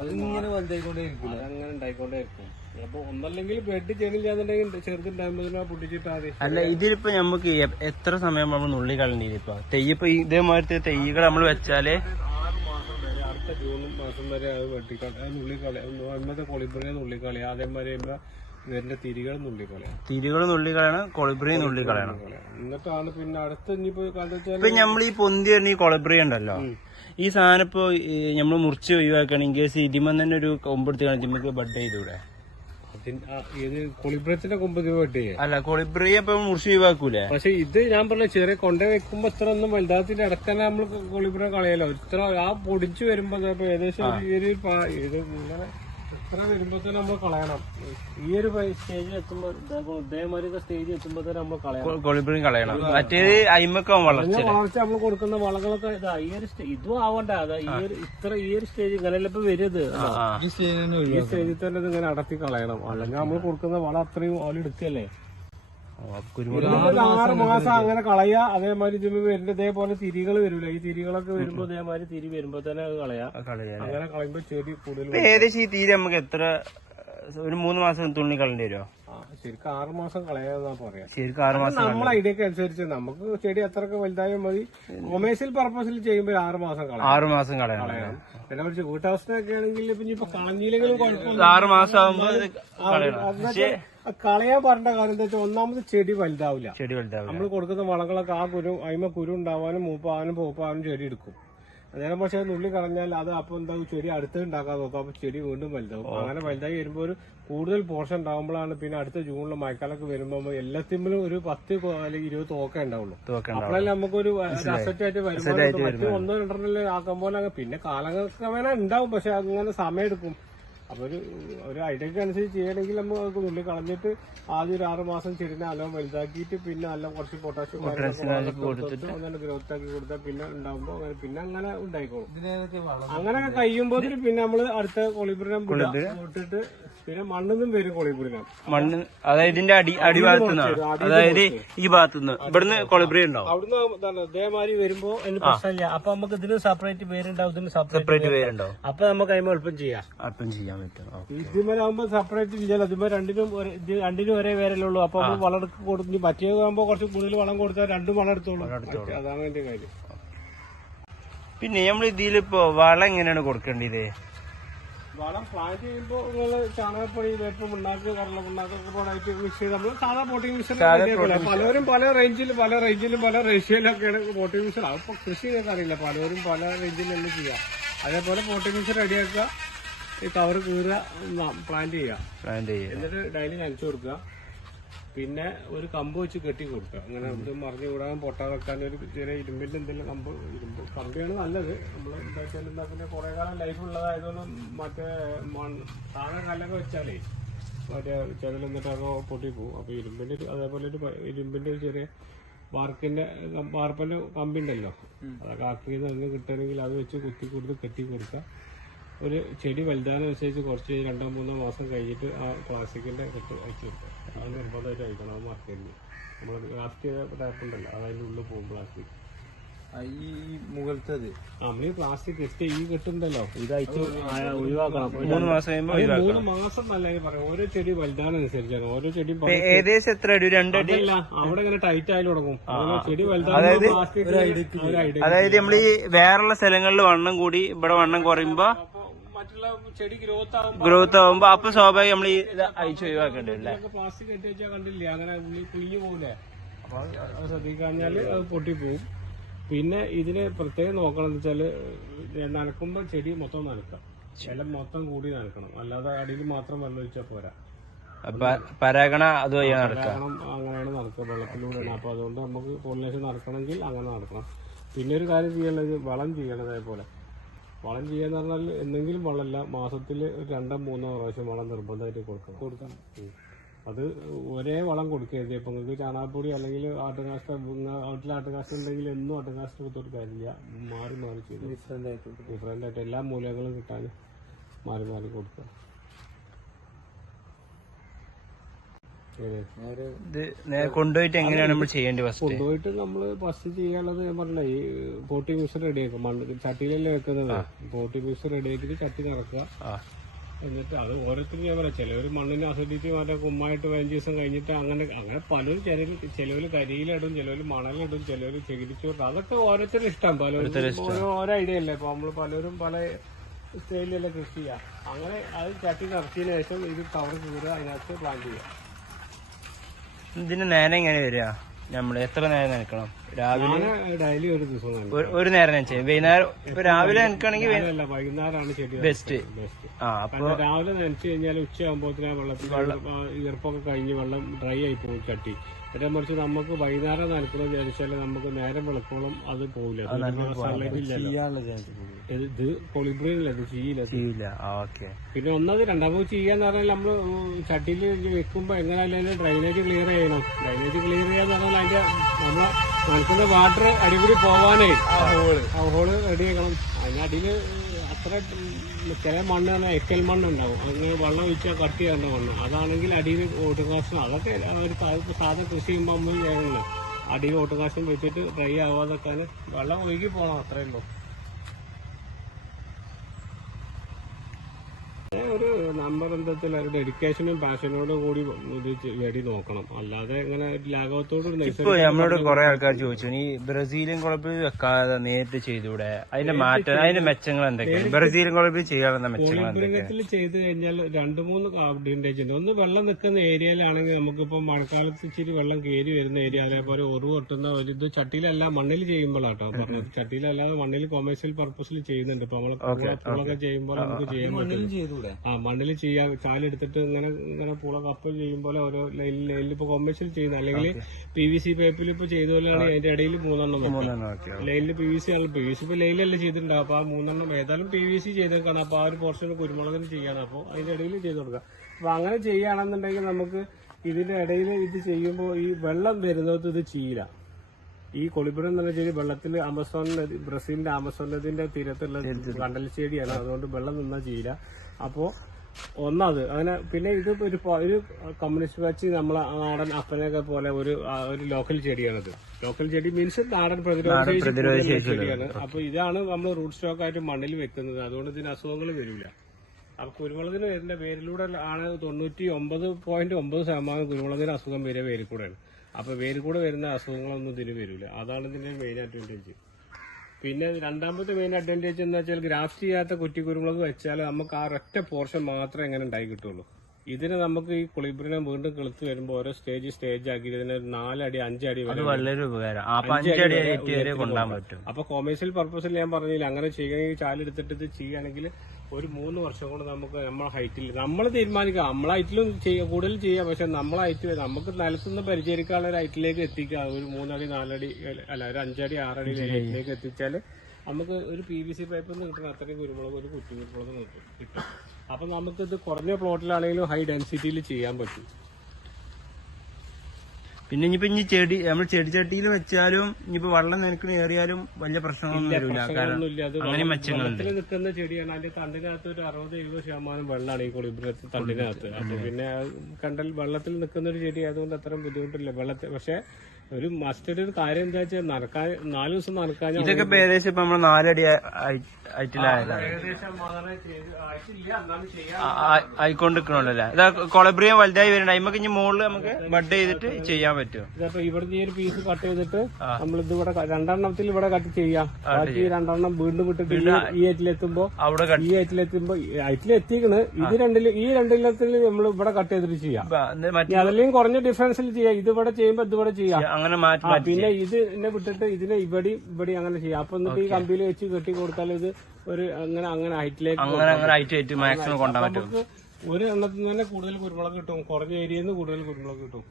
അതിങ്ങനെ വലുതായിക്കൊണ്ടേയിരിക്കും, അങ്ങനെ ഉണ്ടായിക്കൊണ്ടേയിരിക്കും. അപ്പൊ ഒന്നല്ലെങ്കിൽ ബെഡ് ചെയ്യണില്ലാന്നുണ്ടെങ്കിൽ ചെറുതുണ്ടാകുമ്പോ പൊട്ടിച്ചിട്ടാ മതി. അല്ല, ഇതിലിപ്പോ നമുക്ക് എത്ര സമയം നമ്മൾ നുള്ളി കളഞ്ഞിരിപ്പോ തെയ്യിപ്പോ ഇതേമാതിരത്തെ തെയ്യകൾ നമ്മൾ വെച്ചാല് 6 മാസം വരെ, അടുത്ത ജൂൺ മാസം വരെ അത് വെട്ടിക്കളി, നുള്ളിക്കളി, അന്നത്തെ കൊളിബ്രിനെ നുള്ളിക്കളി, അതേമാതിരി വരുന്ന തിരികൾ നുള്ളിക്കളയണം, കൊളിബ്രി നുള്ളിക്കളയണം. എന്നിട്ടാണ് പിന്നെ അടുത്ത ഇനിയിപ്പോ ഇപ്പൊ നമ്മൾ ഈ പൊന്തി വരുന്ന ഈ കൊളിബ്രി ഉണ്ടല്ലോ, ഈ സാധനം ഇപ്പൊ നമ്മള് മുറിച്ച് ഒഴിവാക്കണെങ്കിൽ ഇതിമന്ന് തന്നെ ഒരു കൊമ്പെടുത്ത് കാണിച്ച് ബഡ് ചെയ്തൂടെ? കൊളിബ്രത്തിന്റെ കൊമ്പ് വെട്ടി അല്ല, കൊളിബ്രി ഇപ്പൊ മുറിച്ച് ഒഴിവാക്കൂലേ? പക്ഷെ ഇത് ഞാൻ പറഞ്ഞ ചെറിയ കൊണ്ട വെക്കുമ്പോ ഇത്ര ഒന്നും വലുതാത്തിന്റെ ഇടക്കന്നെ നമ്മള് കൊളിബ്ര കളയല്ലോ. ഇത്ര ആ പൊടിച്ചു വരുമ്പോ ഏകദേശം ഇത്ര വരുമ്പോ തന്നെ നമ്മൾ കളയണം. ഈ ഒരു സ്റ്റേജിൽ എത്തുമ്പോ ഇതേമാതിരി സ്റ്റേജിൽ എത്തുമ്പോ തന്നെ നമ്മൾ കളയണം, കൊളിബ്രി കളയണം. മറ്റേത് അയിമക്കം വളർച്ച നമ്മൾ കൊടുക്കുന്ന വളങ്ങളൊക്കെ ഈ ഒരു ഇതും ആവണ്ട. ഈ ഒരു സ്റ്റേജ് ഇങ്ങനെയല്ല ഇപ്പൊ വരുന്നത്. ഈ സ്റ്റേജിൽ തന്നെ ഇങ്ങനെ അടത്തി കളയണം. അല്ലെങ്കിൽ നമ്മൾ കൊടുക്കുന്ന വളം അത്രയും ഓല എടുക്കല്ലേ. 6 മാസം അങ്ങനെ കളയാ. അതേമാതിരി ഇതിന് വരുന്ന ഇതേപോലെ തിരികൾ വരൂല. ഈ തിരികളൊക്കെ വരുമ്പോ ഇതേമാതിരി തിരി വരുമ്പോ തന്നെ അത് കളയാ. അങ്ങനെ കളയുമ്പോ ചെടി കൂടുതൽ. ഏകദേശം ഈ തീരെ നമുക്ക് എത്ര ഒരു 3 മാസം തുള്ളി കളയേണ്ടി വരുമോ? ശരിക്കും 6 മാസം കളയാന്നാ പറയാ. ശരിക്കും 6 മാസം നമ്മളെ ഐഡിയക്ക് അനുസരിച്ച് നമുക്ക് ചെടി എത്രയൊക്കെ വലുതായാൽ മതി. കൊമേഴ്സ്യൽ പർപ്പസിൽ ചെയ്യുമ്പോൾ 6 മാസം കളയാം. 6 മാസം കളയണം. പിന്നെ കുറച്ച് വീട്ടാവശ്യത്തിനൊക്കെ ആണെങ്കിൽ ഇനിയിപ്പോ കളഞ്ഞില്ലെങ്കിലും കുഴപ്പമില്ല. 6 മാസം ആകുമ്പോൾ കളയാൻ പറഞ്ഞ കാര്യം എന്താ വെച്ചാൽ ഒന്നാമത് ചെടി വലുതാവില്ല. നമ്മൾ കൊടുക്കുന്ന വളങ്ങളൊക്കെ ആ കുരു ഉണ്ടാവാനും മൂപ്പാവാനും പൂപ്പാവാനും ചെടി എടുക്കും. നേരം പക്ഷെ നുള്ളി കളഞ്ഞാൽ അത് അപ്പൊ എന്താവും, ചെടി അടുത്ത് ഉണ്ടാക്കാൻ നോക്കാം. അപ്പൊ ചെടി വീണ്ടും വലുതാവും. അങ്ങനെ വലുതായി വരുമ്പോൾ ഒരു കൂടുതൽ പോർഷൻ ഉണ്ടാകുമ്പോഴാണ് പിന്നെ അടുത്ത ജൂണിൽ മഴക്കാലൊക്കെ വരുമ്പോൾ എല്ലാത്തിനും ഒരു 10 അല്ലെങ്കിൽ 20 തോക്ക ഉണ്ടാവുള്ളൂ. അപ്പോഴല്ലേ നമുക്കൊരു അസറ്റ് ആയിട്ട് വരുമ്പോൾ മറ്റു 1-2 ആക്കുമ്പോൾ പിന്നെ കാലക്രമേണ ഉണ്ടാവും. പക്ഷെ അങ്ങനെ സമയം എടുക്കും. അപ്പൊ ഒരു ഐഡിയക്ക് അനുസരിച്ച് ചെയ്യണമെങ്കിൽ നമുക്ക് നുള്ളി കളഞ്ഞിട്ട് ആദ്യം ഒരു 6 മാസം ചെടിനെ നല്ലോണം വലുതാക്കിയിട്ട് പിന്നെ നല്ല കുറച്ച് പൊട്ടാഷ്യം അങ്ങനെ ഗ്രോത്ത് ആക്കി കൊടുത്താൽ പിന്നെ ഉണ്ടാകുമ്പോ പിന്നെ അങ്ങനെ ഉണ്ടായിക്കോളും. അങ്ങനെ കഴിയുമ്പോൾ പിന്നെ നമ്മള് അടുത്ത കൊളിബ്രിനം ഇട്ടിട്ട് പിന്നെ മണ്ണിന്നും വരും കൊളിബ്രിനം. മണ്ണ് അതായത് ഇതിന്റെ അടിഭാഗത്ത് നിന്നാണ്, അതായത് ഈ ഭാഗത്തുനിന്ന് ഇവിടുന്ന് കൊളിബ്രി ഉണ്ടാവും. അവിടുന്ന് ഇതേമാതിരി വരുമ്പോ അതിന് പ്രശ്നമില്ല. അപ്പൊ നമുക്ക് ഇതിന് സെപ്പറേറ്റ് പേരുണ്ടാവും, ഇതിന് സെപ്പറേറ്റ് പേരുണ്ടാവും. അപ്പൊ നമുക്ക് അതിന് എളുപ്പം ചെയ്യാം. ഇതിന്മേലാകുമ്പോ സെപ്പറേറ്റ് ചെയ്യാൻ അതിന്മേ രണ്ടിനും ഒരേ പേരല്ലേ. അപ്പൊ വളം കൊടുത്തു മറ്റേതാകുമ്പോ കുറച്ച് കൂടുതൽ വളം കൊടുത്താൽ 2 വളം എടുത്തോളൂ. അതാണ് എന്റെ കാര്യം. പിന്നെ നമ്മൾ ഇതിലിപ്പോ വളം എങ്ങനെയാണ് കൊടുക്കേണ്ടത്? വളം പ്ലാന്റ് ചെയ്യുമ്പോ നിങ്ങള് ചാണകപ്പൊടി, വേപ്പ് പിണ്ണാക്ക്, കടല പിണ്ണാക്കൊക്കെ പോടായിട്ട് മിക്സ് ചെയ്ത് നമ്മള് സാധാ പോട്ടിംഗ് മിക്സർ. പലരും പല റേഞ്ചിലും പല റേഷ്യോയിലൊക്കെയാണ് പോട്ടിംഗ് മിക്സർ. അപ്പൊ കൃഷി ചെയ്തൊക്കെ അറിയില്ല, പലരും പല റേഞ്ചിൽ തന്നെ ചെയ്യാം. അതേപോലെ പോട്ടിംഗ് മിക്സർ റെഡിയാക്കുക, ഈ കവർ കീറുക, പ്ലാന്റ് ചെയ്യുക, എന്നിട്ട് ഡൈലി നനച്ചു കൊടുക്കുക. പിന്നെ ഒരു കമ്പ് വെച്ച് കെട്ടി കൊടുക്കുക. അങ്ങനെ ഇത് മറിഞ്ഞു വിടാൻ പൊട്ടാതെ വെക്കാൻ ഒരു ചെറിയ ഇരുമ്പിന്റെ എന്തെങ്കിലും കമ്പിയാണ് നല്ലത്. നമ്മൾ എന്താ പിന്നെ കുറെ കാലം ലൈഫ് ഉള്ളതായതുകൊണ്ട് മറ്റേ സാധനം കല്ലൊക്കെ വെച്ചാലേ മറ്റേ ചെതലെന്നിട്ടൊക്കെ പൊട്ടിപ്പോവും. അപ്പൊ ഇരുമ്പിന്റെ അതേപോലെ ഇരുമ്പിന്റെ ഒരു ചെറിയ വാർപ്പിന്റെ കമ്പിണ്ടല്ലോ, അതൊക്കെ ആക്കിയത് അങ്ങ് കിട്ടണമെങ്കിൽ അത് വെച്ച് കുത്തി കൊടുത്ത് കെട്ടി കൊടുക്കുക. ഒരു ചെടി വലുതാനനുസരിച്ച് കുറച്ച് 2-3 മാസം കഴിഞ്ഞിട്ട് ആ പ്ലാസ്റ്റിക്കിന്റെ കെട്ട് അയച്ചു കൊടുക്കുക. അത് നിർബന്ധമായിട്ട് അയക്കണം. അത് മറക്കരുത്. നമ്മൾ ഗ്രാഫ്റ്റ് ചെയ്ത ടാപ്പ് ഉണ്ടല്ലോ, അതിൻ്റെ ഉള്ളിൽ പോകും പ്ലാസ്റ്റിക്. ഈ മുകളിലത്തത് നമ്മൾ ഈ പ്ലാസ്റ്റിക് ഈ കെട്ടുണ്ടല്ലോ, ഇത് അയച്ച് ഒഴിവാക്കണം. 3 മാസം 3 മാസം നല്ല പറയാം. ഓരോ ചെടി വലുതാനനുസരിച്ചാണ്. ഓരോ ചെടി ഏകദേശം എത്ര അടി? 2 അടി. അവിടെ ഇങ്ങനെ ടൈറ്റ് ആയി തുടങ്ങും. ചെടി വലുതായത് അതായത് നമ്മൾ ഈ വേറുള്ള സ്ഥലങ്ങളിൽ വണ്ണം കൂടി ഇവിടെ വണ്ണം കുറയുമ്പോ മറ്റുള്ള ചെടി ഗ്രോത്ത് ആവുമ്പോ അപ്പൊ സ്വാഭാവികം നമ്മൾ ഈ അയച്ചു ഒഴിവാക്കേണ്ടി വരും. പ്ലാസ്റ്റിക് കെട്ടി വെച്ചാൽ കണ്ടില്ലേ, അങ്ങനെ കുഞ്ഞു പോകില്ലേ. അപ്പൊ അത് ശ്രദ്ധിക്കാഞ്ഞാല് അത് പൊട്ടിപ്പോവും. പിന്നെ ഇതിന് പ്രത്യേകം നോക്കണം എന്ന് വെച്ചാല് നനക്കുമ്പോ ചെടി മൊത്തം നനക്കാം. ഇല മൊത്തം കൂടി നനക്കണം. അല്ലാതെ അടിയിൽ മാത്രം വെള്ളം ഒഴിച്ചാൽ പോരാ. പരാഗണ അതുവഴി നടക്കണം. അങ്ങനെയാണ് നടക്കുക, വെള്ളത്തിലൂടെയാണ്. അപ്പൊ അതുകൊണ്ട് നമുക്ക് പോളിനേഷൻ നടക്കണമെങ്കിൽ അങ്ങനെ നടക്കണം. പിന്നെ ഒരു കാര്യം ചെയ്യേണ്ടത് വളം ചെയ്യണം. അതേപോലെ വളം ചെയ്യാന്ന് പറഞ്ഞാൽ എന്തെങ്കിലും വളമല്ല, മാസത്തിൽ 2-3 പ്രാവശ്യം വളം നിർബന്ധമായിട്ട് കൊടുക്കണം. അത് ഒരേ വളം കൊടുക്കരുത്. ഇപ്പൊ നിങ്ങൾക്ക് ചാണകപ്പൊടി അല്ലെങ്കിൽ ആട്ടുകാഷ്ടം, വീട്ടിൽ ആട്ടുകാഷ്ടം ഉണ്ടെങ്കിൽ എന്നും ആട്ടുകാഷ്ടം എടുത്തോട്ട് കാര്യമില്ല. മാറി ചെയ്ത് ഡിഫറെന്റ് ആയിട്ട് എല്ലാ മൂലങ്ങളും കിട്ടാൻ മാറി കൊടുക്കുക. ഇത് കൊണ്ടുപോയിട്ട് എങ്ങനെയാണ് നമ്മൾ ചെയ്യേണ്ടത് ഫസ്റ്റ്? കൊണ്ടുപോയിട്ട് നമ്മള് ഫസ്റ്റ് ചെയ്യാനുള്ളത് ഞാൻ പറഞ്ഞ ഈ പോട്ടി മിക്സ് റെഡിയാക്കും. മണ്ണ് ചട്ടിയിലല്ലേ വെക്കുന്നത്. പോട്ടി മിക്സ് റെഡിയാക്കിട്ട് ചട്ടി നിറക്കുക. എന്നിട്ട് അത് ഓരോരുത്തരും ഞാൻ പറയാം, ചിലവർ മണ്ണിന് അസിഡിറ്റി മറ്റേ കുമ്മായിട്ട് 15 ദിവസം കഴിഞ്ഞിട്ട് അങ്ങനെ പലരും ചിലവര് കരിയിലിടും, ചിലവര് മണലിടും, ചിലവര് ചകിരിച്ചോട്ട്, അതൊക്കെ ഓരോരുത്തരും ഇഷ്ടം. പലരും ഓരോ ഐഡിയ അല്ലേ. ഇപ്പൊ നമ്മള് പലരും പല സ്റ്റൈലിലല്ലേ കൃഷി ചെയ്യാം. അങ്ങനെ അത് ചട്ടി നിറച്ചതിന് ശേഷം ഇത് കവർ കീറുക, അതിനകത്ത് പ്ലാന്റ് ചെയ്യാം. ഇതിന് നേരം എങ്ങനെ വരിക? നമ്മള് എത്ര നേരം നനക്കണം? രാവിലെ ഡെയിലി ഒരു ദിവസം ഒരു നേരം നനച്ച് വൈകുന്നേരം. ഇപ്പൊ രാവിലെ നനക്കുകയാണെങ്കിൽ വൈകുന്നേരമാണ് ചെടി ബെസ്റ്റ്. അപ്പൊ രാവിലെ നനച്ചു കഴിഞ്ഞാൽ ഉച്ചയാകുമ്പോഴത്തേന് വെള്ളത്തിൽ ഈർപ്പൊക്കെ കഴിഞ്ഞ് വെള്ളം ഡ്രൈ ആയി പോകും ചട്ടി. നേരെ മറിച്ച് നമുക്ക് വൈകുന്നേരം നനക്കണം വിചാരിച്ചാൽ നമുക്ക് നേരം വെളുക്കോളം അത് പോകില്ല. ഇത് കൊളിബ്രിയല്ല, ഇത് ചെയ്യില്ല. പിന്നെ ഒന്നത് രണ്ടാമത് ചെയ്യാന്ന് പറഞ്ഞാൽ നമ്മള് ചട്ടിയിൽ വെക്കുമ്പോ എങ്ങനെയല്ല ഡ്രൈനേജ് ക്ലിയർ ചെയ്യണം. ഡ്രൈനേജ് ക്ലിയർ ചെയ്യാന്ന് പറഞ്ഞാൽ അതിന്റെ നമ്മളെ നനക്കുന്ന വാട്ടർ അടിപൊളി പോവാനേ ആ ഹോള് റെഡിയാക്കണം. അതിനടിയില് അത്ര ചില മണ്ണ് പറഞ്ഞാൽ എക്കൽ മണ്ണുണ്ടാവും. അങ്ങനെ വെള്ളം ഒഴിച്ചാൽ കട്ട് ചെയ്യേണ്ട മണ്ണ്. അതാണെങ്കിൽ അടിയിൽ ഓട്ടുകാശം, അതൊക്കെ ഒരു സാധാ കൃഷി ചെയ്യുമ്പോൾ നമ്മൾ ചെയ്യണല്ലോ. അടിയിൽ ഓട്ടുകാശം വെച്ചിട്ട് ഡ്രൈ ആവാതൊക്കെ വെള്ളം ഒഴുകി പോകണം, അത്രേ ഉള്ളൂ. ഒരു നമ്പബന്ധത്തിൽ ഒരു ഡെഡിക്കേഷനും പാഷനോടും കൂടി ഇത് വേണ്ടി നോക്കണം. അല്ലാതെ ഇങ്ങനെ ലാഘവത്തോട് ഇപ്പൊ നമ്മളോട് കുറെ ആൾക്കാർ ചോദിച്ചു, ഈ ബ്രസീലിയൻ കുളപ്പിൽ വെക്കാതെ നേരിട്ട് ചെയ്തൂടെ? അതിന്റെ മാറ്റം, അതിന്റെ മെച്ചങ്ങൾ എന്തൊക്കെയാണ്? ബ്രസീലിയൻ കുളപ്പിൽ ചെയ്യാവുന്ന മെച്ചങ്ങൾ എന്തൊക്കെയാണ്? ചെയ്ത് കഴിഞ്ഞാൽ 2-3 അഡ്വാൻറ്റേജ് ഉണ്ട്. ഒന്ന്, വെള്ളം നിൽക്കുന്ന ഏരിയയിലാണെങ്കിൽ നമുക്കിപ്പോ മഴക്കാലത്ത് ഇച്ചിരി വെള്ളം കയറി വരുന്ന ഏരിയ, അതേപോലെ ഉറവ് പൊട്ടുന്ന ഒരു ഇത് ചട്ടിയിലല്ല മണ്ണിൽ ചെയ്യുമ്പോഴാട്ടോ പറഞ്ഞത്. ചട്ടിയിലല്ലാതെ മണ്ണിൽ കൊമേഴ്സ്യൽ പർപ്പസിൽ ചെയ്യുന്നുണ്ട്. ഇപ്പൊ നമ്മള് പൂളൊക്കെ ചെയ്യുമ്പോൾ നമുക്ക് ചെയ്യാൻ പറ്റും. മണ്ണിൽ ചെയ്യാൻ ചാലെടുത്തിട്ട് ഇങ്ങനെ പൂള കപ്പ് ചെയ്യുമ്പോൾ ഓരോ ലൈനിൽ ഇപ്പൊ കൊമേഴ്സ്യൽ ചെയ്യുന്ന, അല്ലെങ്കിൽ PVC പൈപ്പിൽ ഇപ്പൊ ചെയ്ത പോലെയാണ് അതിന്റെ ഇടയിൽ 3 ലൈനിൽ PVC ഇപ്പൊ ലൈനിലല്ല ചെയ്തിട്ടുണ്ടാവും. അപ്പൊ ആ 3 ഏതായാലും PVC ചെയ്തേക്കാണ്. അപ്പൊ ആ ഒരു പോർഷൻ കുരുമുളകിന് ചെയ്യാണ്. അപ്പൊ അതിന്റെ ഇടയിൽ ചെയ്ത് കൊടുക്കുക. അപ്പൊ അങ്ങനെ ചെയ്യുകയാണെന്നുണ്ടെങ്കിൽ നമുക്ക് ഇതിന്റെ ഇടയിൽ ഇത് ചെയ്യുമ്പോൾ ഈ വെള്ളം വരുന്നത് ഇത് ചെയ്യില്ല. ഈ കൊളിബ്രിയം എന്ന് പറഞ്ഞാൽ വെള്ളത്തിൽ ബ്രസീലിന്റെ ആമസോൺ നദിന്റെ തീരത്തുള്ള കണ്ടൽ ചെടിയാണ്. അതുകൊണ്ട് വെള്ളം നിന്നാൽ ചെയ്യില്ല. അപ്പോ ഒന്നത് അങ്ങനെ. പിന്നെ ഇത് ഒരു കമ്മ്യൂണിസ്റ്റ് പാച്ച് നമ്മളെ നാടൻ അപ്പനൊക്കെ പോലെ ഒരു ലോക്കൽ ചെടിയാണിത്. ലോക്കൽ ചെടി മീൻസ് നാടൻ പ്രതിരോധ ചെടിയാണ്. അപ്പൊ ഇതാണ് നമ്മൾ റൂട്ട് സ്റ്റോക്ക് ആയിട്ട് മണ്ണിൽ വെക്കുന്നത്. അതുകൊണ്ട് ഇതിന് അസുഖങ്ങൾ വരില്ല. അപ്പൊ കുരുമുളകിന് വരുന്ന വേരിലൂടെ ആണ് 99.9% കുരുമുളകിന് അസുഖം വരിക വേരിൽ കൂടെയാണ്. അപ്പൊ വേരിൽ കൂടെ വരുന്ന അസുഖങ്ങളൊന്നും ഇതിന് വരില്ല. അതാണ് ഇതിന്റെ മെയിൻ അഡ്വാൻറ്റേജ്. പിന്നെ രണ്ടാമത്തെ മെയിൻ അഡ്വാൻറ്റേജ് എന്ന് വെച്ചാൽ ഗ്രാഫ്റ്റ് ചെയ്യാത്ത കുറ്റി കുരുമുളക് വെച്ചാൽ നമുക്ക് ആ ഒറ്റ പോർഷൻ മാത്രമേ എങ്ങനെ ഉണ്ടായി കിട്ടുള്ളൂ. ഇതിന് നമുക്ക് ഈ കൊളിബ്രിയം വീണ്ടും കിളുത്ത് വരുമ്പോൾ ഓരോ സ്റ്റേജ് ആക്കി ഇതിന് 4 അടി 5 അടി വരെ വളരെ ഉപകാരം. അപ്പൊ കൊമേഴ്സ്യൽ പർപ്പസിൽ ഞാൻ പറഞ്ഞില്ല, അങ്ങനെ ചെയ്യുകയാണെങ്കിൽ ചാലെടുത്തിട്ട് ഇത് ചെയ്യുകയാണെങ്കിൽ ഒരു 3 വർഷം കൊണ്ട് നമുക്ക് നമ്മളെ ഹൈറ്റിൽ നമ്മൾ തീരുമാനിക്കാം. നമ്മളെ ഹൈറ്റിലും കൂടുതൽ ചെയ്യാം. പക്ഷെ നമ്മളെ ഹൈറ്റ് നമുക്ക് നിലത്തുനിന്ന് പരിചരിക്കാനുള്ള ഒരു ഹൈറ്റിലേക്ക് എത്തിക്കുക. ഒരു 3 അടി 4 അടി അല്ല ഒരു 5 അടി 6 അടി ഹൈറ്റിലേക്ക് എത്തിച്ചാൽ നമുക്ക് ഒരു PVC പൈപ്പിൽ നിന്ന് കിട്ടുന്ന അത്രയും കുരുമുളക് ഒരു കുറ്റി കുരുമുളക് കിട്ടും. അപ്പൊ നമുക്കിത് കുറഞ്ഞ പ്ലോട്ടിലാണെങ്കിലും ഹൈ ഡെൻസിറ്റിയിൽ ചെയ്യാൻ പറ്റും. പിന്നെ ഇനിയിപ്പോ ചെടി നമ്മൾ ചെടിച്ചട്ടിയിൽ വെച്ചാലും ഇനിയിപ്പോ വെള്ളം നനക്കണ ഏറിയാലും വലിയ പ്രശ്നമൊന്നും വരില്ല. അങ്ങനെ മെച്ചങ്ങളുണ്ട്. നിൽക്കുന്ന ചെടിയാണ്. അതിന്റെ തണ്ടിനകത്ത് ഒരു 60-70% വെള്ളമാണ് ഈ കൊളിബ്രിയത്തിൽ തണ്ടിനകത്ത്. അപ്പൊ പിന്നെ കണ്ടൽ വെള്ളത്തിൽ നിൽക്കുന്ന ഒരു ചെടി ആയതുകൊണ്ട് അത്രയും ബുദ്ധിമുട്ടില്ല വെള്ളത്തിൽ. പക്ഷെ ഒരു മസ്റ്റഡ് ഒരു കാര്യം എന്താ വെച്ചാൽ നനക്കാൻ 4 ദിവസം നനക്കാൻ ഇതൊക്കെ ഏകദേശം ഇപ്പൊ നമ്മൾ 4 അടി ആയിക്കൊണ്ടിരിക്കണല്ലേ. ഇതാ കൊളബ്രിയം വലുതായി വരുന്നുണ്ട്. അതിമൊക്കെ ഇനി മുകളിൽ നമുക്ക് ബഡ് ചെയ്തിട്ട് ചെയ്യാൻ പറ്റും. ഇതപ്പോ ഇവിടെ ഈ ഒരു പീസ് കട്ട് ചെയ്തിട്ട് നമ്മൾ ഇത് ഇവിടെ 2 ഇവിടെ കട്ട് ചെയ്യാം. ബാക്കി 2 വീണ്ടും വിട്ടിട്ട് ഈ ഹൈറ്റിലെത്തുമ്പോ ഈ ഹൈറ്റിലെത്തിക്കണ്. ഈ 2 നമ്മൾ ഇവിടെ കട്ട് ചെയ്തിട്ട് ചെയ്യാം. അതല്ലെങ്കിൽ കുറഞ്ഞ ഡിഫറൻസിൽ ചെയ്യാം. ഇത് ഇവിടെ ചെയ്യുമ്പോ ഇതിവിടെ ചെയ്യാം. അങ്ങനെ മാറ്റി പിന്നെ ഇതിനെ വിട്ടിട്ട് ഇതിനെ ഇവിടെ അങ്ങനെ ചെയ്യാം. അപ്പൊ എന്നിട്ട് ഈ കമ്പിയിൽ വെച്ച് കെട്ടി കൊടുത്താൽ ഇത് ഒരു അങ്ങനെ ഹൈറ്റിലേക്ക് മാക്സിമം കൊണ്ടുപോകാൻ പറ്റും. ഒരു എണ്ണത്തിൽ നിന്ന് തന്നെ കൂടുതൽ കുരുമുളക് കിട്ടും. കുറഞ്ഞ ഏരിയയിൽ നിന്ന് കൂടുതൽ കുരുമുളക് കിട്ടും.